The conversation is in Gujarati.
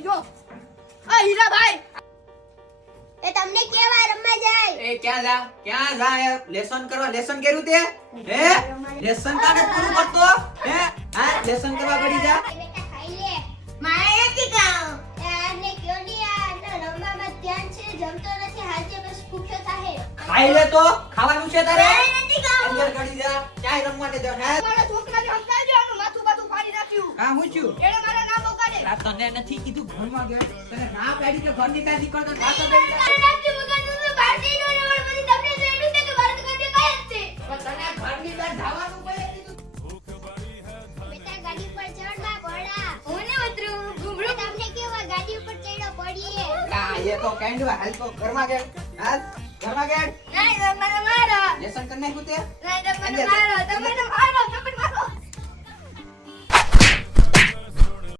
કરી જો આ હીરાભાઈ એ તમને કેવા રમવા જાય એ ક્યાં જા લેસન કરવા લેસન કર્યું તે હે લેસન કાને પૂરું કરતો હે હા લેસન કરવા ગડી જા બેટા ખાઈ લે મારે એકી કામ આને કયો ની આ રમવામાં ધ્યાન છે જમતો નથી હાજે બસ ભૂખ્યો થાહે ખાઈ લે તો ખાવાનું છે તારે નથી કામ અંદર ગડી જા ક્યાંય રમવા દે હે મારા છોકરાને હંકાજો આનું માથું બાથું ફાડી નાખ્યું હા હું છું એને મારા નામ બગાડે આ તને નથી કીધું ઘરમાં ગયો તને ના પાડી કે ઘરની કાઈ નીકળતો ના તો બેન મારા નામથી બગાડતું તો બહાર જઈને ઓળે પછી તમને તો એટલું છે કે મારે તો કઈ કાય જ છે તને ઘરની બહાર જવાનું પડે કીધું બેટા ગાડી પર ચડ બા ભોળા હું ને ઉતરું ઘૂમડું તમને કેવા ગાડી ઉપર ચડ્યો પડીએ આ એ તો કેન્ડવા હાલ તો ઘરમાં ગયો હાલ ઘરમાં ગયો નહીં મને મારો લેસન કરી નાખ્યું તે નહીં તમને મારો તમને મારો તમને